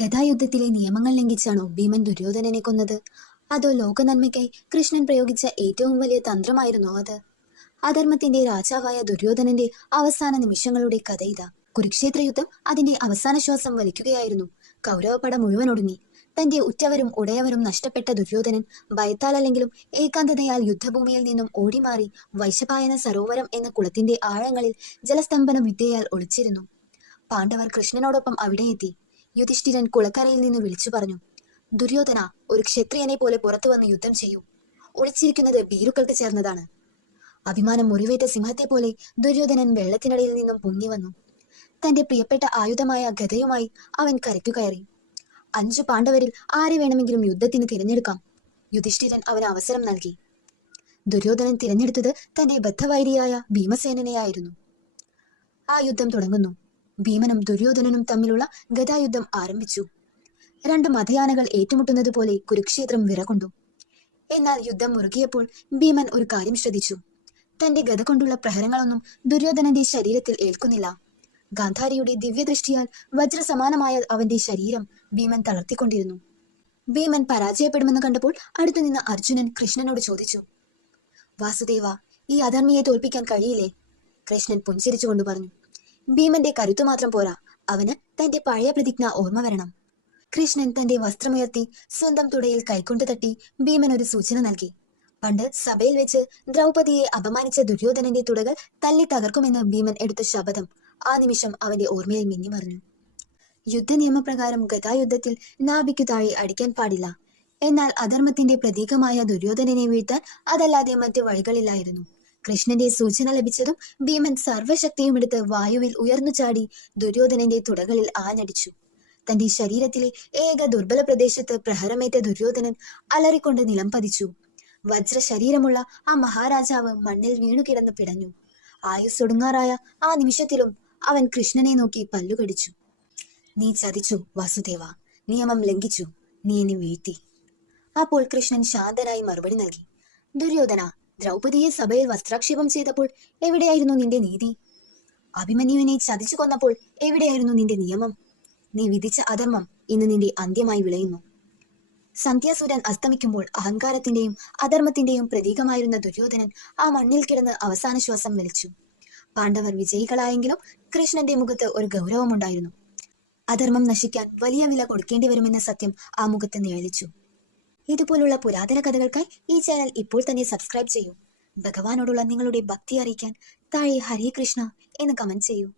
ഗദായുദ്ധത്തിലെ നിയമങ്ങൾ ലംഘിച്ചാണോ ഭീമൻ ദുര്യോധനനെ കൊന്നത്? അതോ ലോകനന്മയ്ക്കായി കൃഷ്ണൻ പ്രയോഗിച്ച ഏറ്റവും വലിയ തന്ത്രമായിരുന്നോ അത്? അധർമ്മത്തിന്റെ രാജാവായ ദുര്യോധനന്റെ അവസാന നിമിഷങ്ങളുടെ കഥ ഇതാ. കുരുക്ഷേത്ര യുദ്ധം അതിന്റെ അവസാന ശ്വാസം വലിക്കുകയായിരുന്നു. കൗരവപട മുഴുവൻ ഒടുങ്ങി. തന്റെ ഉറ്റവരും ഉടയവരും നഷ്ടപ്പെട്ട ദുര്യോധനൻ ഭയത്താലല്ലെങ്കിലും ഏകാന്തതയാൽ യുദ്ധഭൂമിയിൽ നിന്നും ഓടിമാറി വൈശപായന സരോവരം എന്ന കുളത്തിന്റെ ആഴങ്ങളിൽ ജലസ്തംഭന വിദ്യയാൽ ഒളിച്ചിരുന്നു. പാണ്ഡവർ കൃഷ്ണനോടൊപ്പം അവിടെ എത്തി. യുധിഷ്ഠിരൻ കുളക്കരയിൽ നിന്ന് വിളിച്ചു പറഞ്ഞു, ദുര്യോധന, ഒരു ക്ഷത്രിയനെ പോലെ പുറത്തു വന്ന് യുദ്ധം ചെയ്യൂ. ഒളിച്ചിരിക്കുന്നത് ഭീരുക്കൾക്ക് ചേർന്നതാണ്. അഭിമാനം മുറിവേറ്റ സിംഹത്തെ പോലെ ദുര്യോധനൻ വെള്ളത്തിനടിയിൽ നിന്നും പൊങ്ങി വന്നു. തന്റെ പ്രിയപ്പെട്ട ആയുധമായ ഗദയുമായി അവൻ കരയ്ക്കു കയറി. 5 പാണ്ഡവരിൽ ആരെ വേണമെങ്കിലും യുദ്ധത്തിന് തിരഞ്ഞെടുക്കാം. യുധിഷ്ഠിരൻ അവന് അവസരം നൽകി. ദുര്യോധനൻ തിരഞ്ഞെടുത്തത് തന്റെ ബദ്ധവൈരിയായ ഭീമസേനനെയായിരുന്നു. ആ യുദ്ധം തുടങ്ങുന്നു. ഭീമനും ദുര്യോധനനും തമ്മിലുള്ള ഗദായുദ്ധം ആരംഭിച്ചു. 2 മതയാനകൾ ഏറ്റുമുട്ടുന്നത് പോലെ കുരുക്ഷേത്രം വിറകൊണ്ടു. എന്നാൽ യുദ്ധം മുറുകിയപ്പോൾ ഭീമൻ ഒരു കാര്യം ശ്രദ്ധിച്ചു. തന്റെ ഗദ കൊണ്ടുള്ള പ്രഹരങ്ങളൊന്നും ദുര്യോധനന്റെ ശരീരത്തിൽ ഏൽക്കുന്നില്ല. ഗാന്ധാരിയുടെ ദിവ്യദൃഷ്ടിയാൽ വജ്രസമാനമായ അവന്റെ ശരീരം ഭീമൻ തളർത്തിക്കൊണ്ടിരുന്നു. ഭീമൻ പരാജയപ്പെടുമെന്ന് കണ്ടപ്പോൾ അടുത്തുനിന്ന് അർജുനൻ കൃഷ്ണനോട് ചോദിച്ചു, വാസുദേവ, ഈ അധർമ്മിയെ തോൽപ്പിക്കാൻ കഴിയില്ലേ? കൃഷ്ണൻ പുഞ്ചിരിച്ചുകൊണ്ട് പറഞ്ഞു, ഭീമന്റെ കരുത്തു മാത്രം പോരാ, അവന് തന്റെ പഴയ പ്രതിജ്ഞ ഓർമ്മ വരണം. കൃഷ്ണൻ തന്റെ വസ്ത്രമുയർത്തി സ്വന്തം തുടയിൽ കൈകൊണ്ട് തട്ടി ഭീമൻ ഒരു സൂചന നൽകി. പണ്ട് സഭയിൽ വെച്ച് ദ്രൗപദിയെ അപമാനിച്ച ദുര്യോധനന്റെ തുടകൾ തല്ലി തകർക്കുമെന്ന് ഭീമൻ എടുത്ത ശപഥം ആ നിമിഷം അവന്റെ ഓർമ്മയിൽ മിന്നിമറിഞ്ഞു. യുദ്ധ നിയമപ്രകാരം ഗദായുദ്ധത്തിൽ നാഭിക്കു താഴെ അടിക്കാൻ പാടില്ല. എന്നാൽ അധർമ്മത്തിന്റെ പ്രതീകമായ ദുര്യോധനനെ വീഴ്ത്താൻ അതല്ലാതെ മറ്റു വഴികളില്ലായിരുന്നു. കൃഷ്ണന്റെ സൂചന ലഭിച്ചതും ഭീമൻ സർവ്വശക്തിയുമെടുത്ത് വായുവിൽ ഉയർന്നു ചാടി ദുര്യോധനന്റെ തുടകളിൽ ആഞ്ഞടിച്ചു. തന്റെ ശരീരത്തിലെ ഏക ദുർബല പ്രദേശത്ത് പ്രഹരമേറ്റ ദുര്യോധനൻ അലറിക്കൊണ്ട് നിലം പതിച്ചു. വജ്ര ശരീരമുള്ള ആ മഹാരാജാവ് മണ്ണിൽ വീണുകിടന്ന് പിടഞ്ഞു. ആയുസ്സൊടുങ്ങാറായ ആ നിമിഷത്തിലും അവൻ കൃഷ്ണനെ നോക്കി പല്ലുകടിച്ചു. നീ ചതിച്ചു വാസുദേവ, നിയമം ലംഘിച്ചു, നീ എന്നെ വീഴ്ത്തി. അപ്പോൾ കൃഷ്ണൻ ശാന്തനായി മറുപടി നൽകി, ദുര്യോധന, ദ്രൗപദിയെ സഭയിൽ വസ്ത്രാക്ഷേപം ചെയ്തപ്പോൾ എവിടെയായിരുന്നു നിന്റെ നീതി? അഭിമന്യുവിനെ ചതിച്ചു കൊന്നപ്പോൾ എവിടെയായിരുന്നു നിന്റെ നിയമം? നീ വിധിച്ച അധർമ്മം ഇന്ന് നിന്റെ അന്ത്യമായി വിളയുന്നു. സന്ധ്യാസൂര്യൻ അസ്തമിക്കുമ്പോൾ അഹങ്കാരത്തിന്റെയും അധർമ്മത്തിന്റെയും പ്രതീകമായിരുന്ന ദുര്യോധനൻ ആ മണ്ണിൽ കിടന്ന് അവസാന ശ്വാസം വലിച്ചു. പാണ്ഡവർ വിജയികളായെങ്കിലും കൃഷ്ണന്റെ മുഖത്ത് ഒരു ഗൗരവമുണ്ടായിരുന്നു. അധർമ്മം നശിക്കാൻ വലിയ വില കൊടുക്കേണ്ടി വരുമെന്ന സത്യം ആ മുഖത്ത് നിഴലിച്ചു. ഇതുപോലുള്ള പുരാതന കഥകൾക്കായി ഈ ചാനൽ ഇപ്പോൾ തന്നെ സബ്സ്ക്രൈബ് ചെയ്യൂ. ഭഗവാനോടുള്ള നിങ്ങളുടെ ഭക്തി അറിയിക്കാൻ താഴെ ഹരേ കൃഷ്ണ എന്ന് കമന്റ് ചെയ്യൂ.